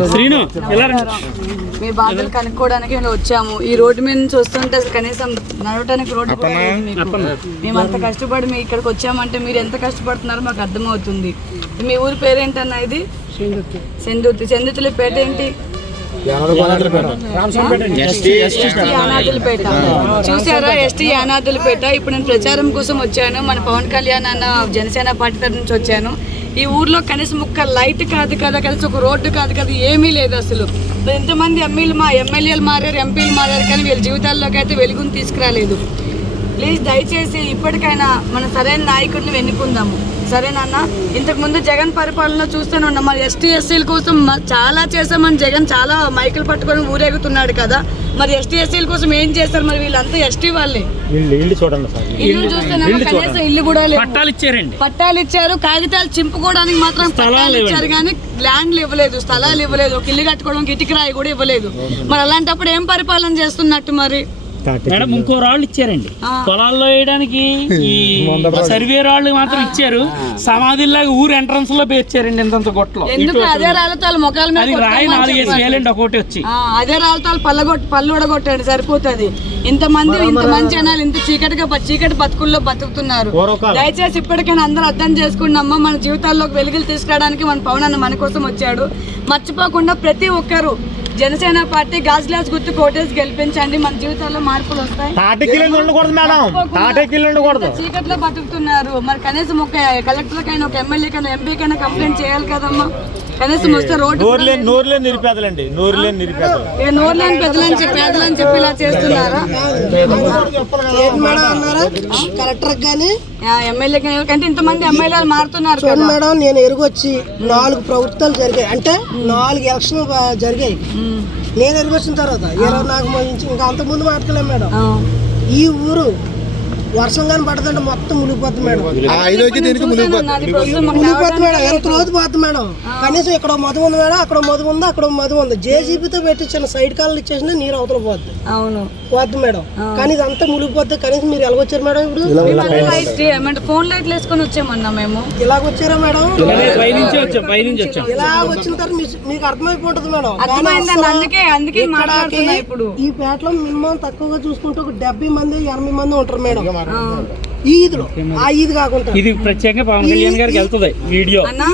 శ్రీను? మీ బాధలు కనుక్కోవడానికి మేము వచ్చాము. ఈ రోడ్డు మీద నుంచి వస్తుంటే అసలు కనీసం నడవటానికి రోడ్డు కూడా లేదు మీకు. మేము అంత కష్టపడి మీ ఇక్కడికి వచ్చామంటే మీరు ఎంత కష్టపడుతున్నారో మాకు అర్థమవుతుంది. మీ ఊరి పేరేంటన్నా ఇది? సెందుర్తి. సెందుర్తిలో పేట ఏంటి? ఎస్టీ చూసారా ఎస్టీ అనాథులపేట ఇప్పుడు నేను ప్రచారం కోసం వచ్చాను. మన పవన్ కళ్యాణ్ అన్న జనసేన పార్టీ తరఫు నుంచి వచ్చాను. ఈ ఊర్లో కనీసం ఒక్క లైట్ కాదు కదా కనీసం ఒక రోడ్డు కాదు కదా ఏమీ లేదు అసలు. ఎంతమంది ఎమ్మెల్యే మా ఎమ్మెల్యేలు మారారు ఎంపీలు మారారు కానీ వీళ్ళ జీవితాల్లోకి అయితే వెలుగుని తీసుకురాలేదు. ప్లీజ్ దయచేసి ఇప్పటికైనా మన సరైన నాయకుడిని ఎన్నుకుందాము సరేనన్న ఇంతకు ముందు జగన్ పరిపాలన చూస్తూనే ఉన్నాం. మరి ఎస్టీ ఎస్సీల కోసం చాలా చేసామని జగన్ చాలా మైకులు పట్టుకొని ఊరేగుతున్నాడు కదా. మరి ఎస్టీ ఎస్సీల కోసం ఏం చేస్తారు మరి వీళ్ళంతా ఎస్టీ వాళ్ళే? ఇల్లు ఇల్లు చూడండి సార్. ఇల్లు చూస్తున్నాము కనీసం ఇల్లు కూడా లేదు పట్టాలు ఇచ్చారండి. పట్టాలు ఇచ్చారు కాగితాలు చింపుకోవడానికి మాత్రం పట్టాలు ఇచ్చారు కానీ ల్యాండ్లు ఇవ్వలేదు స్థలాలు ఇవ్వలేదు ఒక ఇల్లు కట్టుకోవడానికి ఇటుక రాయి కూడా ఇవ్వలేదు. మరి అలాంటప్పుడు ఏం పరిపాలన చేస్తున్నట్టు మరి? మేడం ఇంకో రాళ్ళు ఇచ్చారండి. పొలాల్లో వేయడానికి ఈ సర్వే రాళ్ళు మాత్రం ఇచ్చారు. సమాధిలాగా ఊరు ఎంట్రన్స్లో పేర్చారండి ఇంతంత గొట్టలో ఎందుకు? అదే రాళ్ళతో ముఖాల మీద అది రాయి నాలుగేసి. వేలండి ఒకటి వచ్చి. ఆ, అదే రాళ్ళతో పళ్ళగొట్టి పళ్ళు ఉడగొట్టాడు సరిపోతుంది. ఇంతమంది ఇంత మంది జనాలు ఇంత చీకటిగా బ- చీకటి బతుకుల్లో బతుకుతున్నారు. దయచేసి ఇప్పటికైనా అందరూ అర్థం చేసుకున్నామా మన జీవితాల్లోకి వెలుగులు తీసుకురావడానికి మన పవన్ అన్న మన కోసం వచ్చాడు. మర్చిపోకుండా ప్రతి ఒక్కరు జనసేన పార్టీ గాజు గ్లాస్ గుర్తు కోటేసి గెలిపించండి. మన జీవితాల్లో మార్పులు వస్తాయి. చీకట్లో బతుకుతున్నారు. మరి కనీసం ఒక కలెక్టర్ కైనా ఒక ఎమ్మెల్యే కైనా ఎంపీ కైనా కంప్లైంట్ చేయాలి కదమ్మా. కనీసం వస్తే రోడ్డు నిరుపేదలండి. నిరుపేదలు. పెద్దలని చెప్పి పేదలని చెప్పి ఇలా చేస్తున్నారా? ఏంటి మేడం అన్నారా? కలెక్టర్ గాని? ఎమ్మెల్యే ఇంతమంది ఎమ్మెల్యేలు మారుతున్నారు చూడండి మేడం నేను ఎరుగొచ్చి నాలుగు ప్రభుత్వాలు జరిగాయి. అంటే నాలుగు ఎలక్షన్ జరిగాయి. నేను ఎరుగొచ్చిన తర్వాత ఇరవై నాకు ఇంకా అంత ముందు మాట్లాడలేం మేడం. ఈ ఊరు వర్షం కానీ పడదంటే మొత్తం మునిగిపోతుంది మేడం. మునిగిపోతుంది. మేడం. ఎంత రోజు పోతుంది మేడం. కనీసం ఇక్కడ మధు ఉంది మేడం అక్కడ మధు ఉంది అక్కడ మధు ఉంది. జేసీబీతో పెట్టించిన సైడ్ కాళ్ళు ఇచ్చేసిన నీరు అవతల పోద్ది. అవును. పోద్ది మేడం. కానీ ఇదంతా మునిగిపోద్ది. కనీసం మీరు ఎలాగొచ్చారు మేడం ఇప్పుడు? ఫోన్ లైట్లు వేసుకొని వచ్చామన్నా మేము. ఇలాగొచ్చారా మేడం? ఇలా వచ్చిన తర్వాత మీకు అర్థమైపోతుంది మేడం. అందుకే అందుకే మాట్లాడుతున్నా ఇప్పుడు. ఈ పేటలో మినిమం తక్కువగా చూసుకుంటే ఒక డెబ్బై మంది ఎనభై మంది ఉంటారు మేడం. ఆ. ఈ ఈదులో. ఆ ఈద్ కాకుండా. ఇది ప్రత్యేకంగా పవన్ కళ్యాణ్ గారికి వెళ్తుంది వీడియో. అన్న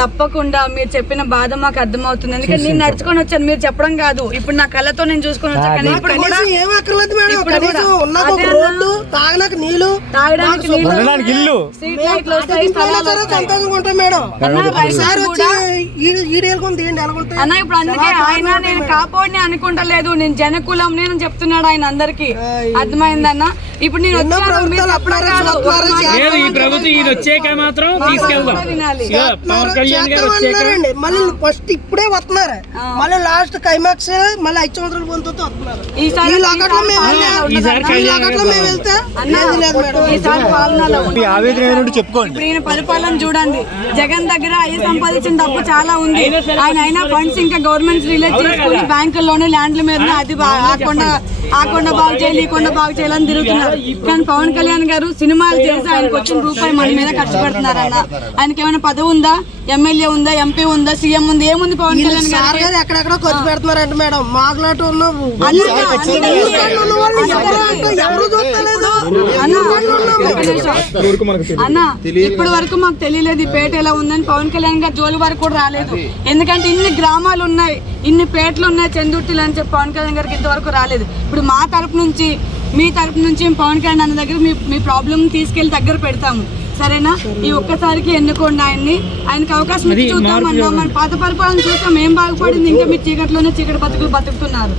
తప్పకుండా మీరు చెప్పిన బాధ మాకు అర్థమవుతుంది. ఎందుకంటే నేను నడుచుకొని వచ్చాను. మీరు చెప్పడం కాదు. ఇప్పుడు నా కళ్ళతో నేను చూసుకొని వచ్చాను ఇప్పుడు కూడా ఏం అక్కర్లేదు మేడం. ఇప్పుడు కనీసం. ఉన్నాక ఒక రోడ్డు తాగనాక నీళ్ళు తాగడానికి ఉండడానికి ఇల్లు. స్ట్రీట్ లైట్లు వస్తాయి. సంతోషంగా ఉంటాం మేడం. అన్న, రైతులు సార్ వచ్చి కూడా ఈడేళ్ళకొని తీయండి ఎలాగుంటాయి అన్న ఇప్పుడు అందుకే ఆయన నేను కాపోడిని అనుకుంటలేదు. నేను జనకులం నేను చెప్తున్నాడు ఆయన అందరికి. అర్థమైందన్న ఇప్పుడు నేను వచ్చాను మీరు చెప్పడం లేదు ఈ ప్రభుత్వం ఈయన వచ్చాక మాత్రం తీసుకెళ్దాం. పవన్ కళ్యాణ్ గారు వచ్చాక మళ్ళీ ఫస్ట్ ఇప్పుడే వస్తున్నారు. మళ్ళీ లాస్ట్ క్లైమాక్స్ మళ్ళీ ఐదు సంవత్సరాల పొందుతూ వస్తున్నారు. ఈసారి ఈ లాకట్లో మేము వెళ్తే లేదు మేడం. చెప్పుకోండి. ఈయన పరిపాలన చూడండి. జగన్ దగ్గర అయ్యి సంపాదించిన డబ్బు చాలా ఉంది. ఆయన అయినా ఫండ్స్ ఇంకా గవర్నమెంట్ రిలీజ్ చేసుకుని బ్యాంకుల్లోనే ల్యాండ్ల మీద అది బా- ఆ కొండ బాగు చేయాలి ఈ కొండ బాగు చేయాలని తిరుగుతున్నారు. కానీ పవన్ కళ్యాణ్ గారు సినిమాలు చేసి ఆయనకు వచ్చిన రూపాయి మన మీద ఖర్చు పెడుతున్నారన్న. ఆయనకి ఏమైనా పదవి ఉందా? ఎమ్మెల్యే ఉందా? ఎంపీ ఉందా? సీఎం ఉంది? ఏముంది పవన్ కళ్యాణ్ గారు ఎక్కడెక్కడ ఖర్చు పెడుతున్నారంట మేడం. అందుకే- ఎవరు చూస్తలేదు? అన్న, ఇప్పటి వరకు మాకు తెలియలేదు ఈ పేట ఎలా ఉందని. పవన్ కళ్యాణ్ గారు జోలి వరకు కూడా రాలేదు. ఎందుకంటే ఇన్ని గ్రామాలు ఉన్నాయి ఇన్ని పేటలు ఉన్నాయి చందుర్తిలు అని చెప్పి పవన్ కళ్యాణ్ గారికి ఇంతవరకు రాలేదు. ఇప్పుడు మా తరపు నుంచి మీ తరపు నుంచి పవన్ కళ్యాణ్ అన్న దగ్గర మీ మీ ప్రాబ్లమ్ తీసుకెళ్ళి దగ్గర పెడతాము. సరేనా? ఈ ఒక్కసారికి ఎన్నుకోండి ఆయన్ని. ఆయనకి అవకాశం ఇచ్చి చూద్దాం అన్నాం. మన పాత పరిపాలన చూస్తాం ఏం బాగుపడింది? ఇంకా మీరు చీకట్లోనే చీకటి బతుకులు బతుకుతున్నారు.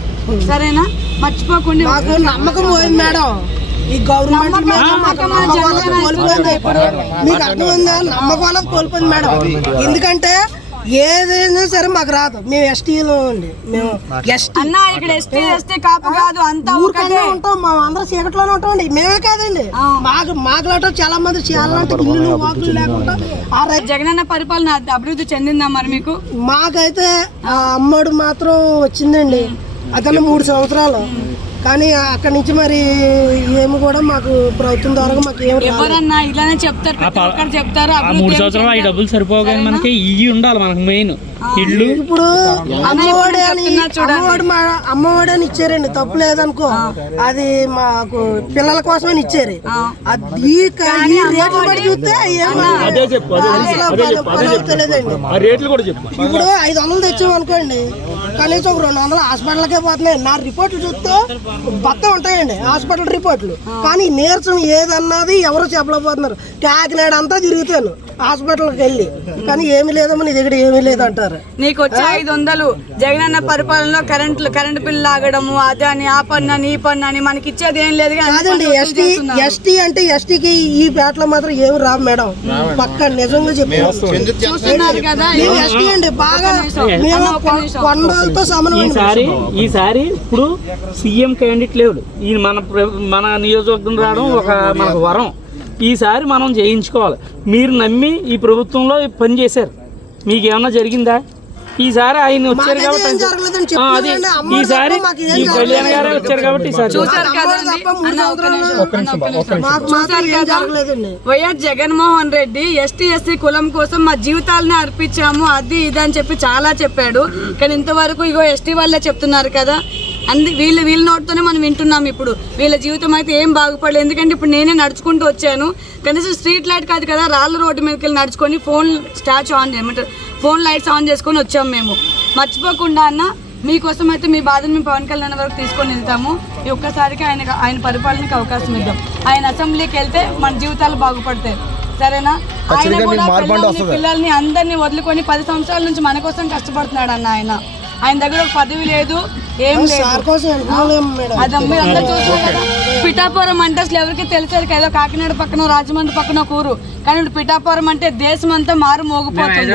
సరేనా? మర్చిపోకుండా మాకు నమ్మకం పోయింది మేడం. ఈ గవర్నమెంట్ కోల్పోయింది మీకు అర్థమైందా? నమ్మకం అనేది కోల్పోయింది మేడం. ఎందుకంటే ఏదైనా సరే మాకు రాదు. మేము ఎస్టీలో అండి. మేము ఎస్టీ. అన్న ఇక్కడ ఎస్టీ ఎస్టీ కాపు కాదు అంతా ఊరికనే ఉంటాం మా అందరం చీకట్లోనే ఉంటామండి మేమే కాదండి. మాకు మాకులాట చాలా మంది చాలాంటి ఇల్లు వాకులు లేకుండా ఆ జగనన్న పరిపాలన అభివృద్ధి చెందిందా మరి మీకు? మాకైతే ఆ అమ్మడు మాత్రం వచ్చిందండి. అతను మూడు సంవత్సరాలు. కానీ అక్కడి నుంచి మరి ఏమి కూడా మాకు ప్రభుత్వం ద్వారా మాకు ఏమి రాలేదు. ఎవరన్నా ఇలానే చెప్తారు మూడు సంవత్సరాలు ఈ? డబ్బులు సరిపోవు కానీ మనకి ఇవి ఉండాలి మనకు మెయిన్. ఇల్లు. ఇప్పుడు అమ్మఒడి అని చెప్తున్నా చూడండి. అమ్మఒడి మా అమ్మఒడి అని ఇచ్చారండి తప్పు లేదనుకో. అది మాకు పిల్లల కోసమని ఇచ్చారు. అది ఈ రేట్లు బట్టి చూస్తే ఏం అదే చెప్పు అదే అసలు పని- అవుతలేదండి ఆ రేట్లు కూడా చెప్పు. ఇప్పుడు ఐదు వందలు తెచ్చామనుకోండి కనీసం ఒక రెండు వందలు హాస్పిటల్కే పోతున్నాయి. నా రిపోర్ట్లు చూస్తే బత్త ఉంటాయండి హాస్పిటల్ రిపోర్ట్లు. కానీ నీరసం ఏదన్నది ఎవరు చెప్పలేకపోతున్నారు. కాకినాడ అంతా తిరుగుతాను. హాస్పిటల్కి వెళ్ళి. కానీ ఏమీ లేదమ్మా నీ దగ్గర ఏమీ లేదంటారు. నీకు వచ్చే ఐదు వందలు జగనన్న పరిపాలనలో కరెంట్ కరెంట్ బిల్లు లాగడము అదే అని ఆ పన్ను అని ఈ పన్ను అని మనకి ఇచ్చేది ఏం లేదు కాదండి ఎస్టీ. ఎస్టీ అంటే ఎస్టీకి ఈ పేటలో మాత్రం ఏమి రావు మేడం. పక్క నిజంగా చెప్పి. చూస్తున్నారు కదా మేము ఎస్టీ అండి బాగా మేము కొండలతో ఈసారి ఈసారి ఇప్పుడు సీఎం క్యాండిడేట్ లేడు. ఈయన మన మన నియోజకవర్గం రావడం ఒక మనకు వరం. ఈసారి మనం చేయించుకోవాలి మీరు నమ్మి ఈ ప్రభుత్వంలో పని చేశారు. మీకు ఏమన్నా జరిగిందా? ఈసారి ఆయన వచ్చారు కాబట్టి అది ఈసారి ఈ కళ్యాణ్. గారే వచ్చారు కాబట్టి ఈసారి YS Jaganmohan Reddy ST SC కులం కోసం మా జీవితాలని అర్పించాము. అది ఇది అని చెప్పి చాలా చెప్పాడు. కానీ ఇంతవరకు ఇగో ఎస్టీ వాళ్ళే చెప్తున్నారు కదా. అంది వీళ్ళు వీళ్ళ నోటితోనే మనం వింటున్నాం ఇప్పుడు. వీళ్ళ జీవితం అయితే ఏం బాగుపడలేదు. ఎందుకంటే ఇప్పుడు నేనే నడుచుకుంటూ వచ్చాను. కనీసం స్ట్రీట్ లైట్ కాదు కదా రాళ్ళ రోడ్డు మీదకి వెళ్ళి నడుచుకొని ఫోన్ స్టాచ్యూ ఆన్ చేయమంటారు ఫోన్ లైట్స్ ఆన్ చేసుకొని వచ్చాము మేము. మర్చిపోకుండా అన్న మీకోసం అయితే మీ బాధను మేము పవన్ కళ్యాణ్ వరకు తీసుకొని వెళ్తాము. ఈ ఒక్కసారికి ఆయన ఆయన పరిపాలనకి అవకాశం ఇద్దాం. ఆయన అసెంబ్లీకి వెళ్తే మన జీవితాలు బాగుపడతాయి. సరేనా? ఆయన కూడా పిల్లల్ని అందరినీ వదులుకొని పది సంవత్సరాల నుంచి మన కోసం కష్టపడుతున్నాడు అన్న ఆయన. ఆయన దగ్గర ఒక పదవి లేదు ఏం లేదు. సార్ కోసం వెళ్తున్నాం మేడం. అది మీరు అందరూ చూస్తున్నారు కదా పిఠాపురం అంటే అసలు ఎవరికి తెలిసేది కదా కాకినాడ పక్కన రాజమండ్రి పక్కన ఒక ఊరు. కానీ ఇప్పుడు పిఠాపురం అంటే దేశం అంతా మారు మోగిపోతుంది.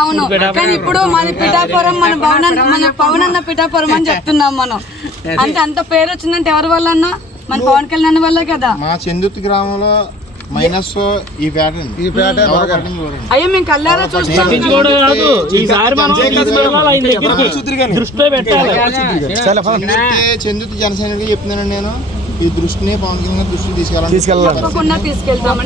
అవును. కానీ ఇప్పుడు మన పిఠాపురం మన భవన మన పవన్ అన్న పిఠాపురం అని చెప్తున్నాం మనం. అంటే అంత పేరు వచ్చిందంటే ఎవరి వల్ల అన్న మన పవన్ కళ్యాణ్ వల్లే కదా. మా చందుర్తి గ్రామంలో మైనస్ ఈ ప్యాటర్న్ ఈ ప్యాటర్న్ అయ్యో మేము కళ్ళారా చూస్తాం. పట్టించుకోవడం కాదు. ఈసారి మనం తీసుకెళ్ళాలి ఆయన దగ్గరికి దృష్టిలో పెట్టాలి. చందుర్తి చందుర్తి జనసైనికుడిగా చెప్తున్నాను నేను. ఈ దృష్టిని పవన్ కళ్యాణ్ గారి దృష్టిని తీసుకెళ్ళాలి. తప్పకుండా తీసుకెళ్తామని